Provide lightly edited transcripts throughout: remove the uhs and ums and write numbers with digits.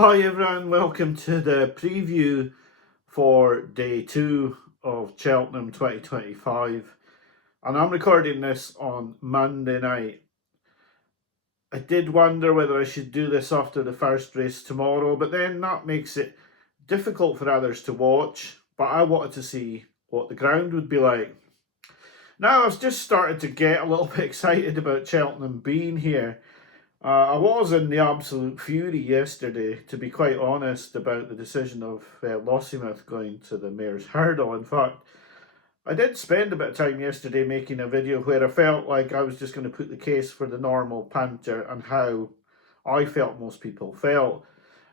Hi everyone, welcome to the preview for day 2 of Cheltenham 2025, and I'm recording this on Monday night. I did wonder whether I should do this after the first race tomorrow, but then that makes it difficult for others to watch, but I wanted to see what the ground would be like. Now I've just started to get a little bit excited about Cheltenham being here. I was in the absolute fury yesterday, to be quite honest, about the decision of Lossiemouth going to the Mayor's Hurdle. In fact, I did spend a bit of time yesterday making a video where I felt like I was just going to put the case for the normal punter and how I felt most people felt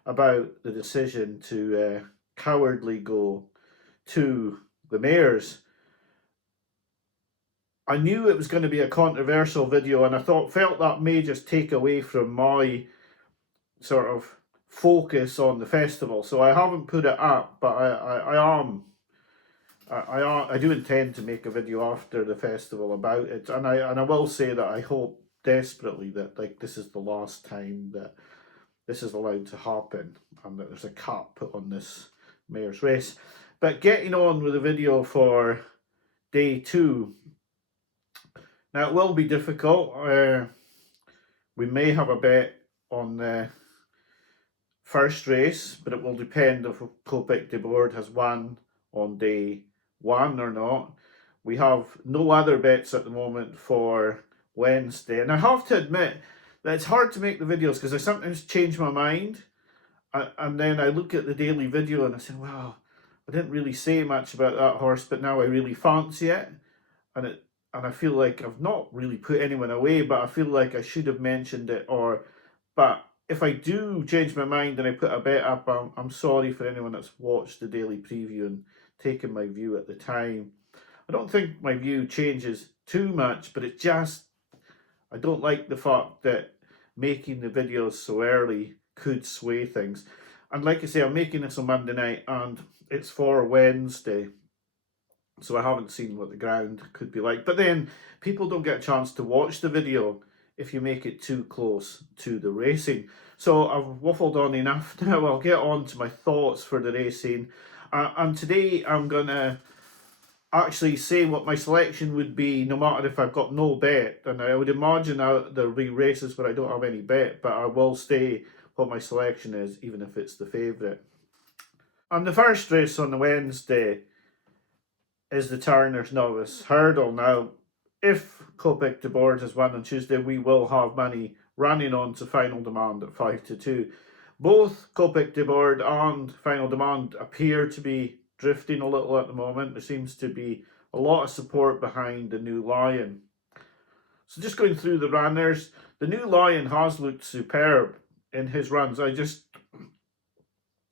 about the decision to cowardly go to the Mayor's. I knew it was going to be a controversial video, and I felt that may just take away from my sort of focus on the festival. So I haven't put it up, but I do intend to make a video after the festival about it, and I will say that I hope desperately that this is the last time that this is allowed to happen, and that there's a cap put on this Mayor's race. But getting on with the video for day 2. Now, it will be difficult. We may have a bet on the first race, but it will depend if Copic de Board has won on day 1 or not. We have no other bets at the moment for Wednesday. And I have to admit that it's hard to make the videos because I sometimes change my mind. And then I look at the daily video and I say, wow, I didn't really say much about that horse, but now I really fancy it. And I feel like I've not really put anyone away, but I feel like I should have mentioned it. But if I do change my mind and I put a bet up, I'm sorry for anyone that's watched the daily preview and taken my view at the time. I don't think my view changes too much, but I don't like the fact that making the videos so early could sway things. And like I say, I'm making this on Monday night and it's for Wednesday. So I haven't seen what the ground could be like. But then people don't get a chance to watch the video if you make it too close to the racing. So I've waffled on enough now. I'll get on to my thoughts for the racing. And today I'm going to actually say what my selection would be no matter if I've got no bet. And I would imagine there'll be races where I don't have any bet, but I will say what my selection is, even if it's the favourite. And the first race on the Wednesday is the Turner's Novice Hurdle. Now, if Copic de Board has won on Tuesday, we will have money running on to Final Demand at 5-2. Both Copic de Board and Final Demand appear to be drifting a little at the moment. There seems to be a lot of support behind the New Lion. So just going through the runners, the New Lion has looked superb in his runs. A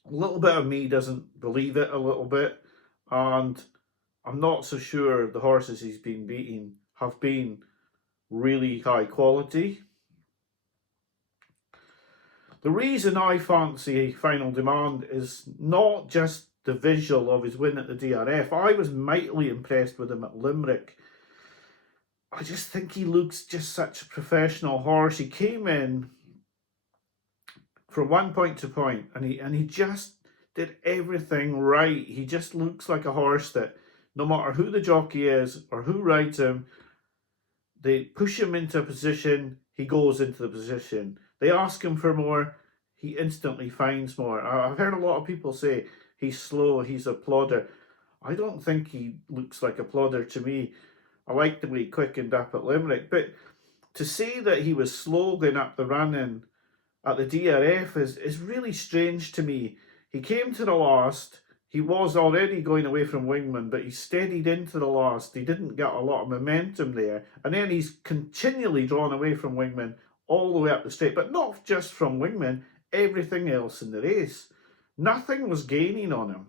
little bit of me doesn't believe it a little bit, and I'm not so sure the horses he's been beating have been really high quality. The reason I fancy Final Demand is not just the visual of his win at the DRF. I was mightily impressed with him at Limerick. I just think he looks just such a professional horse. He came in from one point to point and he just did everything right. He just looks like a horse that no matter who the jockey is or who rides him, they push him into a position, he goes into the position. They ask him for more, he instantly finds more. I've heard a lot of people say he's slow, he's a plodder. I don't think he looks like a plodder to me. I like the way he quickened up at Limerick, but to say that he was slow going up the running at the DRF is really strange to me. He came to the last. He was already going away from Wingman, but he steadied into the last. He didn't get a lot of momentum there. And then he's continually drawn away from Wingman all the way up the straight. But not just from Wingman, everything else in the race. Nothing was gaining on him.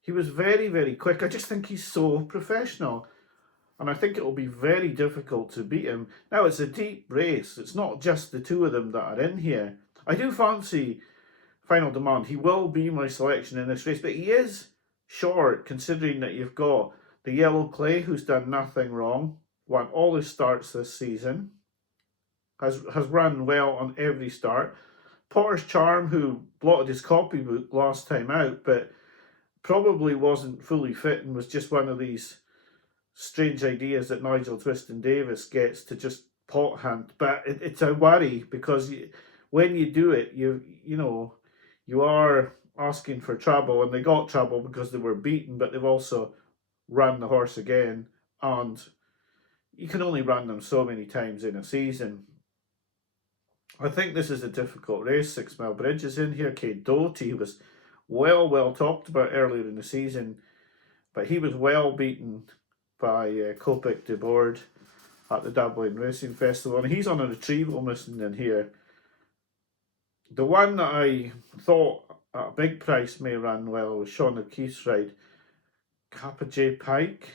He was very, very quick. I just think he's so professional. And I think it will be very difficult to beat him. Now, it's a deep race. It's not just the two of them that are in here. I do fancy Final Demand. He will be my selection in this race, but he is short considering that you've got the Yellow Clay, who's done nothing wrong, won all his starts this season, has run well on every start. Potter's Charm, who blotted his copybook last time out, but probably wasn't fully fit and was just one of these strange ideas that Nigel Twiston-Davies gets to just pot hunt. But it's a worry because when you do it, you are asking for trouble, and they got trouble because they were beaten, but they've also run the horse again, and you can only run them so many times in a season. I think this is a difficult race. 6 Mile Bridge is in here. Kate Doty was well talked about earlier in the season, but he was well beaten by Copic de Board at the Dublin Racing Festival, and he's on a retrieval mission in here. The one that I thought at a big price may run well was Sean O'Keefe's ride, Kappa J Pike.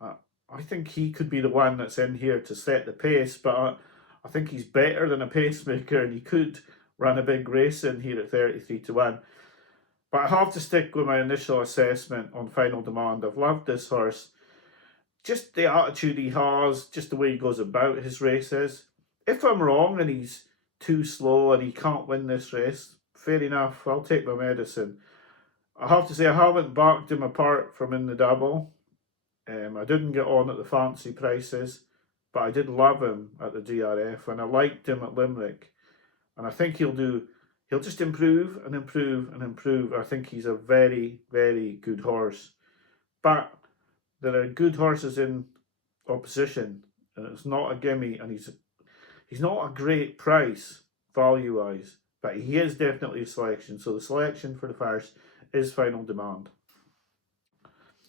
I think he could be the one that's in here to set the pace, but I think he's better than a pacemaker, and he could run a big race in here at 33-1. But I have to stick with my initial assessment on Final Demand. I've loved this horse. Just the attitude he has, just the way he goes about his races. If I'm wrong and he's too slow and he can't win this race, fair enough, I'll take my medicine. I have to say I haven't backed him apart from in the double. I didn't get on at the fancy prices, but I did love him at the DRF, and I liked him at Limerick. And I think he'll just improve and improve and improve. I think he's a very, very good horse. But there are good horses in opposition, and it's not a gimme, and he's not a great price value-wise, but he is definitely a selection. So the selection for the first is Final Demand.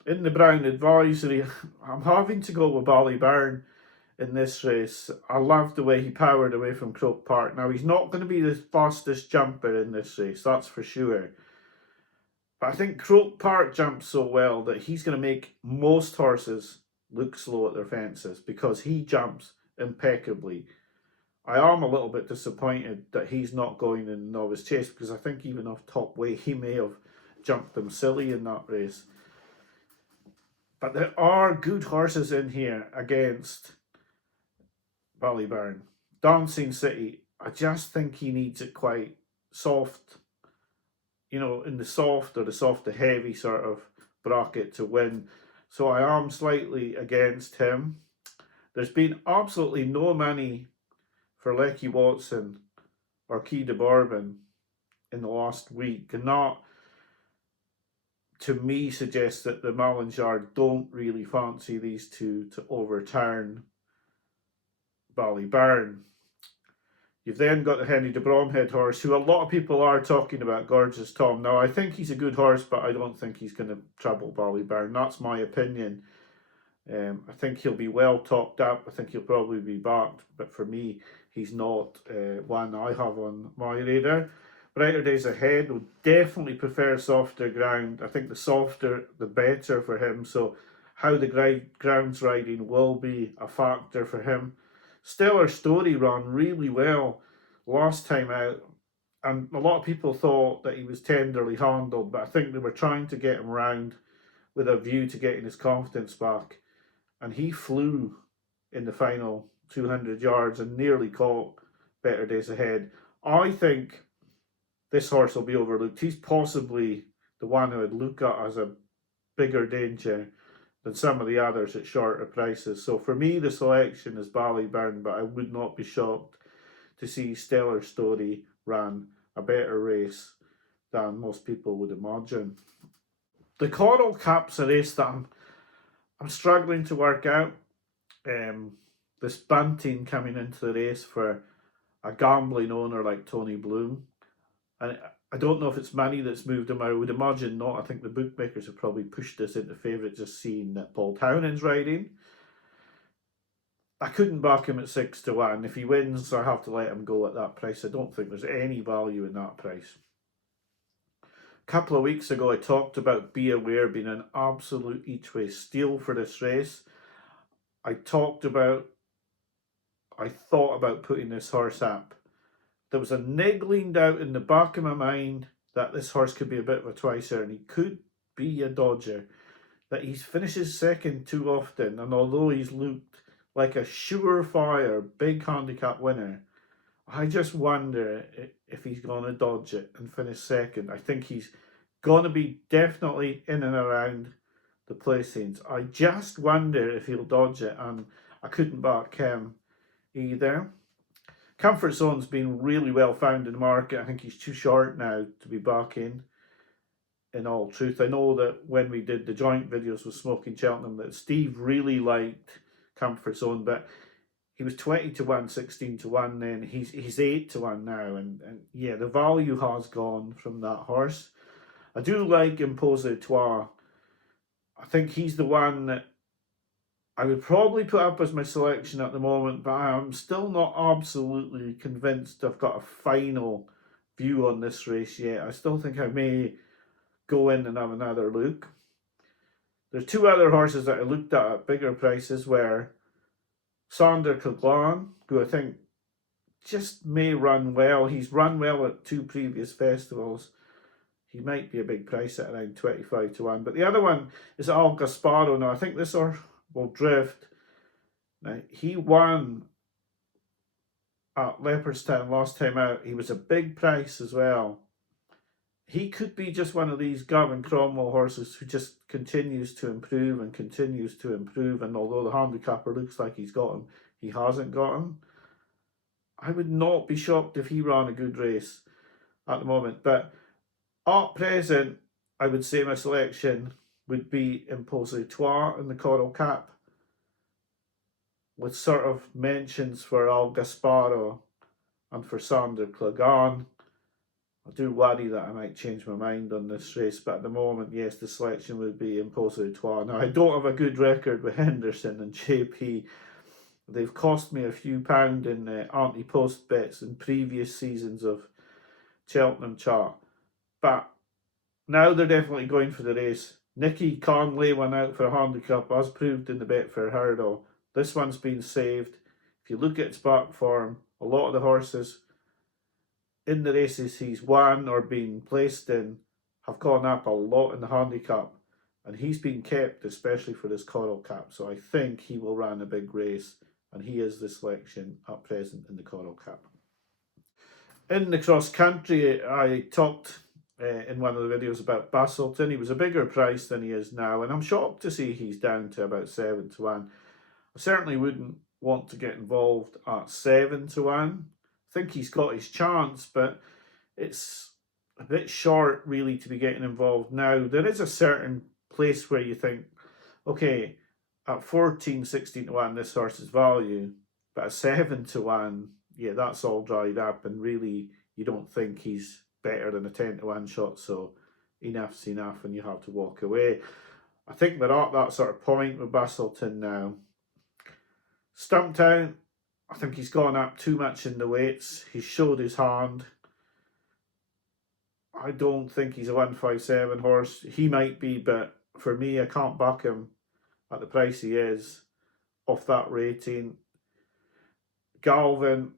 In the Brown Advisory, I'm having to go with Ballyburn in this race. I love the way he powered away from Croke Park. Now, he's not going to be the fastest jumper in this race, that's for sure. But I think Croke Park jumps so well that he's going to make most horses look slow at their fences because he jumps impeccably. I am a little bit disappointed that he's not going in the novice chase, because I think even off top weight he may have jumped them silly in that race. But there are good horses in here against Ballyburn. Dancing City, I just think he needs it quite soft, in the soft or the soft to heavy sort of bracket to win. So I am slightly against him. There's been absolutely no money for Lecky Watson or Key de Bourbon in the last week, and that to me suggests that the Mallinjar don't really fancy these two to overturn Ballyburn. You've then got the Henry de Bromhead horse, who a lot of people are talking about, Gorgeous Tom. Now, I think he's a good horse, but I don't think he's going to trouble Ballyburn. That's my opinion. I think he'll be well topped up. I think he'll probably be backed, but for me, he's not one I have on my radar. Brighter Days Ahead will definitely prefer softer ground. I think the softer, the better for him. So how the ground's riding will be a factor for him. Stellar Story ran really well last time out, and a lot of people thought that he was tenderly handled, but I think they were trying to get him round with a view to getting his confidence back, and he flew in the final 200 yards and nearly caught Better Days Ahead. I think this horse will be overlooked. He's possibly the one I would look at as a bigger danger than some of the others at shorter prices. So for me, the selection is Ballyburn, but I would not be shocked to see Stellar Story run a better race than most people would imagine. The Coral Cup's a race that I'm struggling to work out. This bunting coming into the race for a gambling owner like Tony Bloom. And I don't know if it's money that's moved him. I would imagine not. I think the bookmakers have probably pushed this into favourite, just seeing that Paul Townend's riding. I couldn't back him at 6-1. If he wins, I have to let him go at that price. I don't think there's any value in that price. A couple of weeks ago, I talked about Be Aware being an absolute each-way steal for this race. I thought about putting this horse up. There was a niggling doubt in the back of my mind that this horse could be a bit of a twicer, and he could be a dodger. That he finishes second too often, and although he's looked like a surefire big handicap winner, I just wonder if he's going to dodge it and finish second. I think he's going to be definitely in and around the placings. I just wonder if he'll dodge it, and I couldn't back him either. Comfort Zone's been really well found in the market. I think he's too short now to be backing. In all truth, I know that when we did the joint videos with Smoking Cheltenham, that Steve really liked Comfort Zone, but he was 20 to 1, 16 to 1 then. He's 8 to 1 now, and yeah, the value has gone from that horse. I do like Impositoire. I think he's the one that I would probably put up as my selection at the moment, but I'm still not absolutely convinced I've got a final view on this race yet. I still think I may go in and have another look. There's two other horses that I looked at bigger prices were Sander Cleglan, who I think just may run well. He's run well at two previous festivals. He might be a big price at around 25 to 1. But the other one is Al Gasparo. Now, I think this horse will drift. Now, he won at Leopardstown last time out. He was a big price as well. He could be just one of these Gavin Cromwell horses who just continues to improve and continues to improve. And although the handicapper looks like he's got him, he hasn't got him. I would not be shocked if he ran a good race at the moment. But at present, I would say my selection would be Impositoire in the Coral Cap, with sort of mentions for Al Gasparo and for Sander Cleglan. I do worry that I might change my mind on this race, but at the moment, yes, the selection would be Impositoire. Now, I don't have a good record with Henderson and JP. They've cost me a few pound in anti-post bets in previous seasons of Cheltenham chart. But now they're definitely going for the race. Nicky Conley went out for a handicap, as proved in the Betfair hurdle. This one's been saved. If you look at its back form, a lot of the horses in the races he's won or been placed in have gone up a lot in the handicap, and he's been kept especially for this Coral Cap. So I think he will run a big race, and he is the selection at present in the Coral Cap. In the cross country, I talked in one of the videos about Bastleton. He was a bigger price than he is now, and I'm shocked to see he's down to about 7 to 1. I certainly wouldn't want to get involved at 7 to 1. I think he's got his chance, but it's a bit short really to be getting involved now. There is a certain place where you think, okay, at 14, 16 to 1, this horse's value, but at 7 to 1, yeah, that's all dried up, and really you don't think he's better than a 10 to 1 shot, so enough's enough and you have to walk away. I think we're at that sort of point with Bastleton now. Stumptown, I think he's gone up too much in the weights. He's showed his hand. I don't think he's a 157 horse. He might be, but for me, I can't back him at the price he is off that rating. Galvin,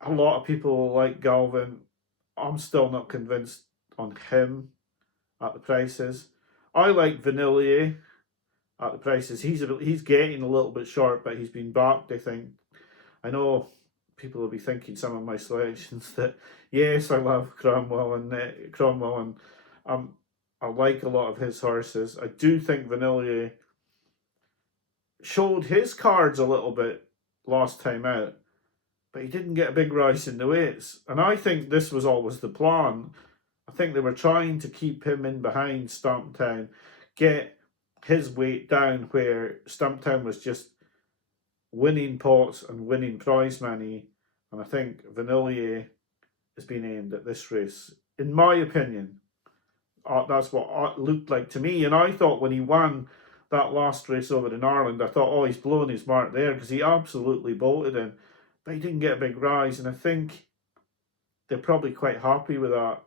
a lot of people like Galvin. I'm still not convinced on him at the prices. I like Vanillier at the prices. He's getting a little bit short, but he's been backed, I think. I know people will be thinking some of my selections that yes, I love Cromwell and I like a lot of his horses. I do think Vanillier showed his cards a little bit last time out, but he didn't get a big rise in the weights. And I think this was always the plan. I think they were trying to keep him in behind Stumptown, get his weight down where Stumptown was just winning pots and winning prize money. And I think Vanillier has been aimed at this race, in my opinion. That's what it looked like to me. And I thought when he won that last race over in Ireland, I thought, oh, he's blown his mark there, because he absolutely bolted in. But he didn't get a big rise. And I think they're probably quite happy with that.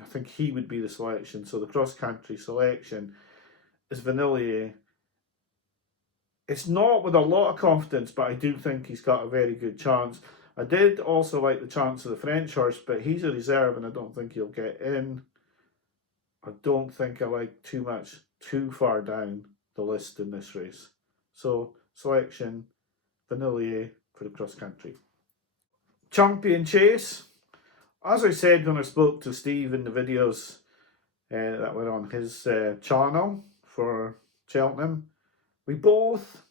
I think he would be the selection. So the cross-country selection is Vanillier. It's not with a lot of confidence, but I do think he's got a very good chance. I did also like the chance of the French horse, but he's a reserve and I don't think he'll get in. I don't think I like too far down the list in this race. So selection, Vanillier for the cross country. Champion Chase. As I said when I spoke to Steve in the videos that were on his channel for Cheltenham, we both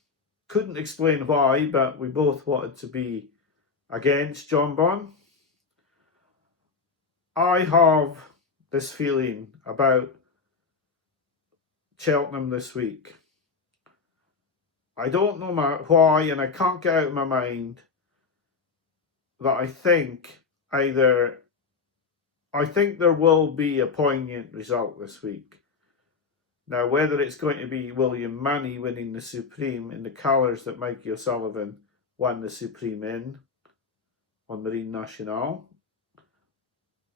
couldn't explain why, but we both wanted to be against Jonbon. I have this feeling about Cheltenham this week. I don't know why, and I can't get out of my mind that I think there will be a poignant result this week. Now, whether it's going to be William Money winning the Supreme in the colours that Mikey O'Sullivan won the Supreme in on Marine Nationale,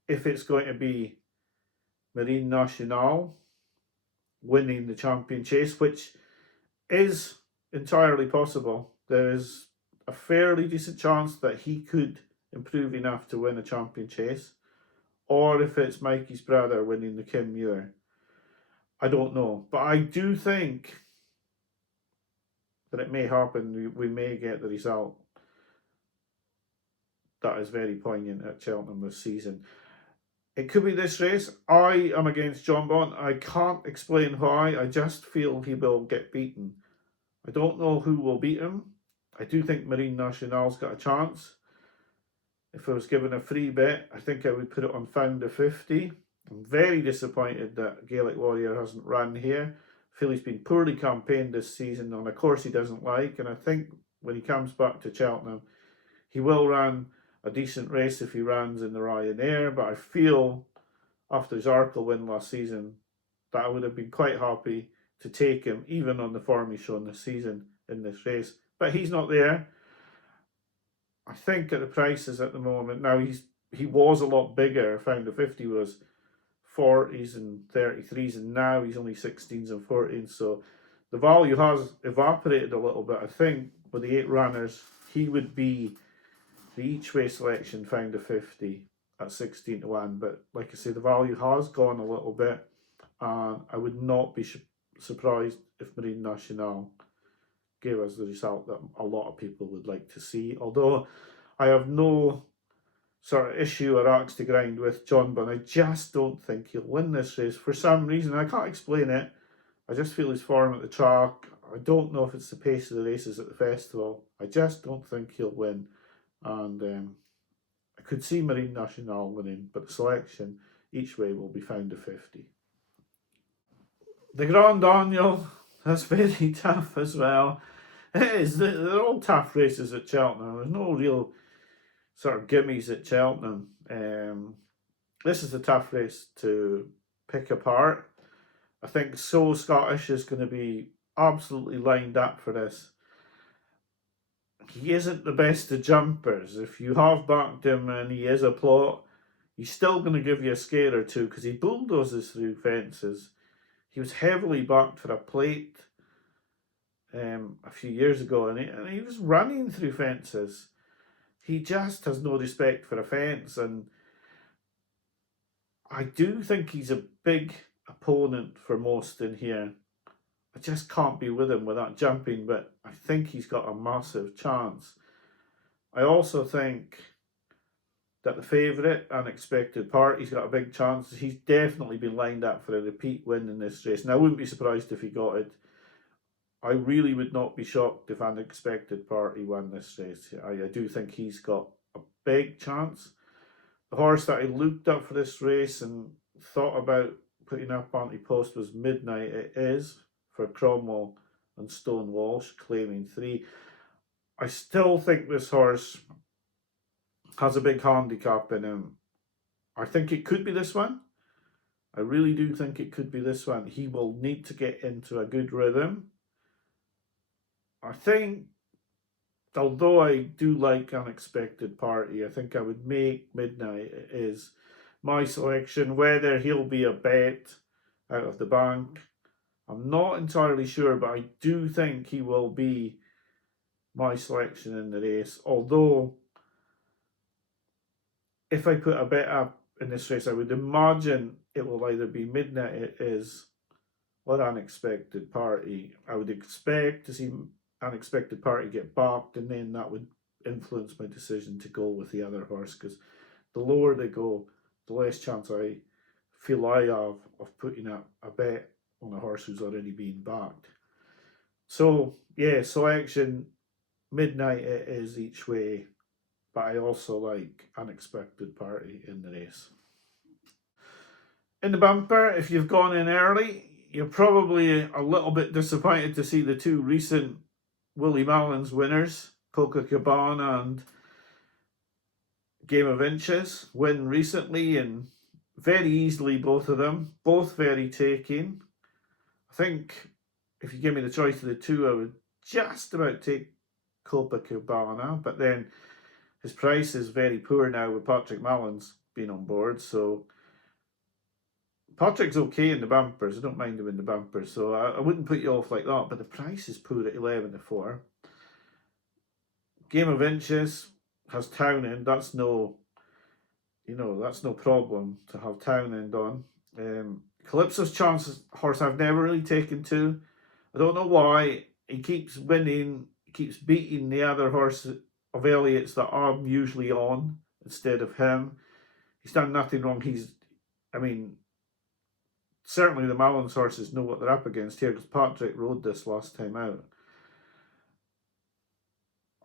if it's going to be Marine Nationale winning the Champion Chase, which is entirely possible. There is a fairly decent chance that he could improve enough to win a Champion Chase, or if it's Mikey's brother winning the Kim Muir. I don't know, but I do think that it may happen. We may get the result that is very poignant at Cheltenham this season. It could be this race. I am against Jonbon. I can't explain why. I just feel he will get beaten. I don't know who will beat him. I do think Marine Nationale's got a chance. If I was given a free bet, I think I would put it on Founder 50. I'm very disappointed that Gaelic Warrior hasn't run here. I feel he's been poorly campaigned this season on a course he doesn't like, and I think when he comes back to Cheltenham, he will run a decent race if he runs in the Ryanair, but I feel after his Arkle win last season that I would have been quite happy to take him, even on the form he's shown this season in this race. But he's not there. I think at the prices at the moment, now he was a lot bigger. Founder 50 was 40s and 33s, and now he's only 16s and 14s. So the value has evaporated a little bit. I think with the 8 runners, he would be the each way selection Founder 50 at 16 to 1. But like I say, the value has gone a little bit, and I would not be surprised if Marine Nationale gave us the result that a lot of people would like to see. Although I have no sort of issue or axe to grind with Jonbon, I just don't think he'll win this race for some reason. I can't explain it. I just feel his form at the track. I don't know if it's the pace of the races at the festival. I just don't think he'll win. And I could see Marine Nationale winning, but the selection each way will be Founder 50. The Grand Annual, that's very tough as well. It is. They're all tough races at Cheltenham. There's no real sort of gimmies at Cheltenham. This is a tough race to pick apart. I think So Scottish is going to be absolutely lined up for this. He isn't the best of jumpers. If you have backed him and he is a plot, he's still going to give you a scare or two because he bulldozes through fences. He was heavily backed for a plate a few years ago, and he was running through fences. He just has no respect for a fence, and I do think he's a big opponent for most in here. I just can't be with him without jumping, but I think he's got a massive chance. I also think that the favourite, Unexpected Party's got a big chance. He's definitely been lined up for a repeat win in this race, and I wouldn't be surprised if he got it. I really would not be shocked if Unexpected Party won this race. I do think he's got a big chance. The horse that I looked up for this race and thought about putting up anti-post was Midnight. It is for Cromwell and Stone Walsh, claiming 3. I still think this horse has a big handicap in him. I think it could be this one. I really do think it could be this one. He will need to get into a good rhythm. I think, although I do like Unexpected Party, I think I would make Midnight is my selection. Whether he'll be a bet out of the bank, I'm not entirely sure, but I do think he will be my selection in the race. Although, if I put a bet up in this race, I would imagine it will either be Midnight It Is or Unexpected Party. I would expect to see Unexpected Party get backed, and then that would influence my decision to go with the other horse, because the lower they go, the less chance I feel I have of putting a bet on a horse who's already been backed. So yeah, selection midnight it is each way, but I also like unexpected party in the race. In the bumper, if you've gone in early, you're probably a little bit disappointed to see the two recent Willie Mullins winners, Copacabana and Game of Inches, win recently and very easily, both of them, both very taking. I think if you give me the choice of the two, I would just about take Copacabana, but then his price is very poor now with Patrick Mullins being on board, so Patrick's okay in the bumpers. I don't mind him in the bumpers, so I wouldn't put you off like that. But the price is poor at 11-4. Game of Inches has Townend. That's no, that's no problem to have Townend on. Calypso's Chance horse I've never really taken to. I don't know why. He keeps winning. He keeps beating the other horse of Elliot's that I'm usually on instead of him. He's done nothing wrong. Certainly the Mullins horses know what they're up against here, because Patrick rode this last time out.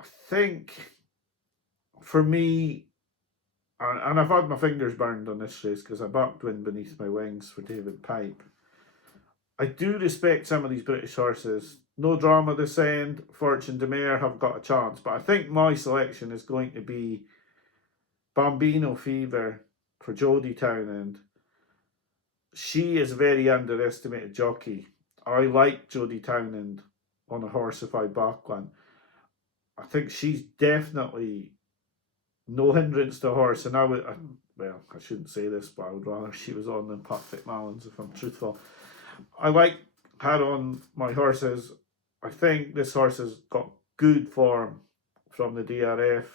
I think for me, and I've had my fingers burned on this race because I backed Wind Beneath My Wings for David Pipe. I do respect some of these British horses. No Drama this end, Fortune de Mare have got a chance, but I think my selection is going to be Bambino Fever for Jodie Townend. She is a very underestimated jockey. I like Jodie Townend on a horse if I back one. I think she's definitely no hindrance to a horse, and I shouldn't say this, but I would rather she was on than Patrick Mullins if I'm truthful. I like her on my horses. I think this horse has got good form from the DRF.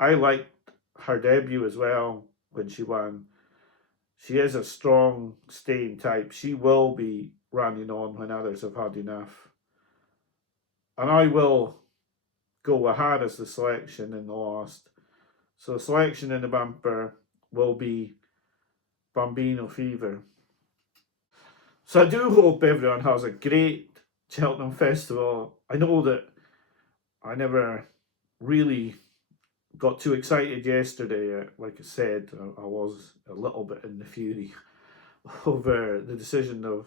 I liked her debut as well when she won. She is a strong staying type. She will be running on when others have had enough. And I will go with her as the selection in the last. So selection in the bumper will be Bambino Fever. So I do hope everyone has a great Cheltenham Festival. I know that I never really got too excited yesterday. Like I said, I was a little bit in the fury over the decision of,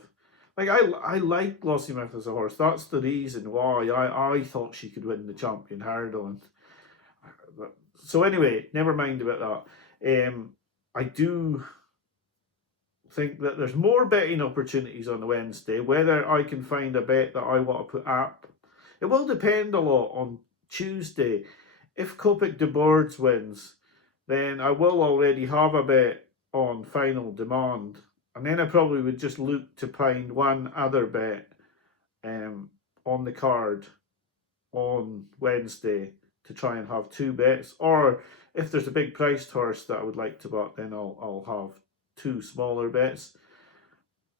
I like Lossiemouth as a horse. That's the reason why I thought she could win the Champion Hurdle. So anyway, never mind about that. I do think that there's more betting opportunities on the Wednesday. Whether I can find a bet that I want to put up, it will depend a lot on Tuesday. If Copic de Boards wins, then I will already have a bet on Final Demand, and then I probably would just look to find one other bet on the card on Wednesday to try and have two bets. Or if there's a big priced horse that I would like to bet, then I'll have two smaller bets.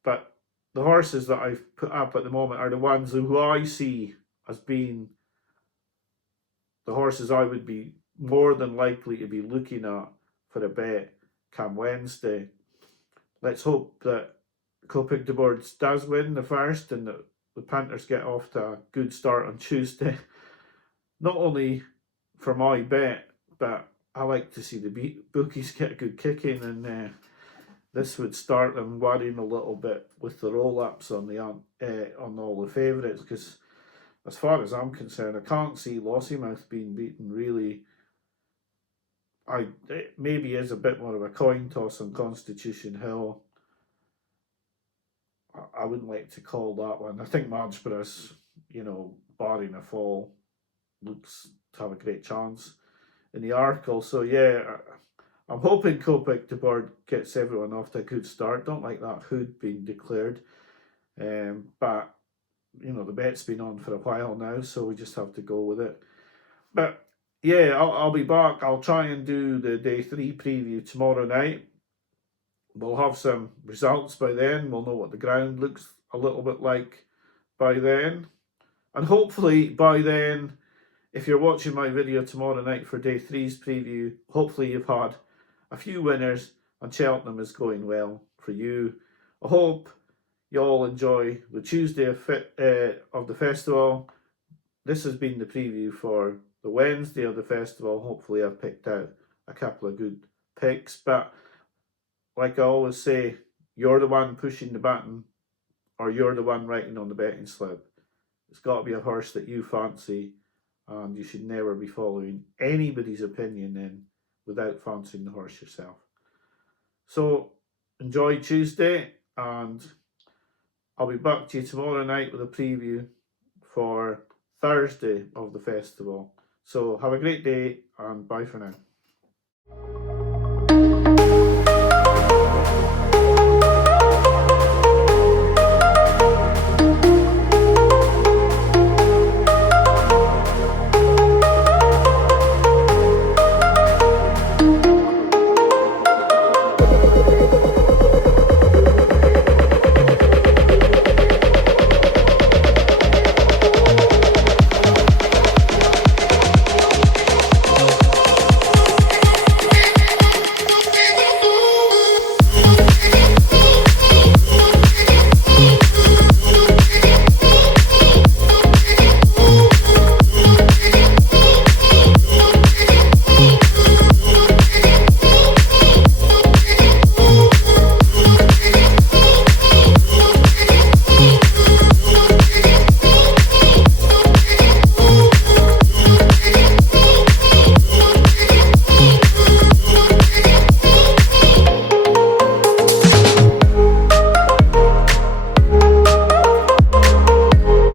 But the horses that I've put up at the moment are the ones who I see as being the horses I would be more than likely to be looking at for a bet come Wednesday. Let's hope that Copic de Boards does win the first and that the Panthers get off to a good start on Tuesday. Not only for my bet, but I like to see the bookies get a good kick in, and this would start them worrying a little bit with the roll-ups on all the favourites, because as far as I'm concerned, I can't see Lossiemouth being beaten really. It maybe is a bit more of a coin toss on Constitution Hill. I wouldn't like to call that one. I think Margeborough, barring a fall, looks to have a great chance in the Arkle. So yeah, I'm hoping Copic de Board gets everyone off to a good start. Don't like that hood being declared. But the bet's been on for a while now, so we just have to go with it. But yeah, I'll be back. I'll try and do the day 3 preview tomorrow night. We'll have some results by then. We'll know what the ground looks a little bit like by then. And hopefully by then, If you're watching my video tomorrow night for day 3's preview, hopefully you've had a few winners and Cheltenham is going well for you. I hope you all enjoy the Tuesday of the festival. This has been the preview for the Wednesday of the festival. Hopefully I've picked out a couple of good picks, but like I always say, you're the one pushing the button or you're the one writing on the betting slip. It's got to be a horse that you fancy, and you should never be following anybody's opinion in without fancying the horse yourself. So enjoy Tuesday, and I'll be back to you tomorrow night with a preview for Thursday of the festival. So have a great day and bye for now.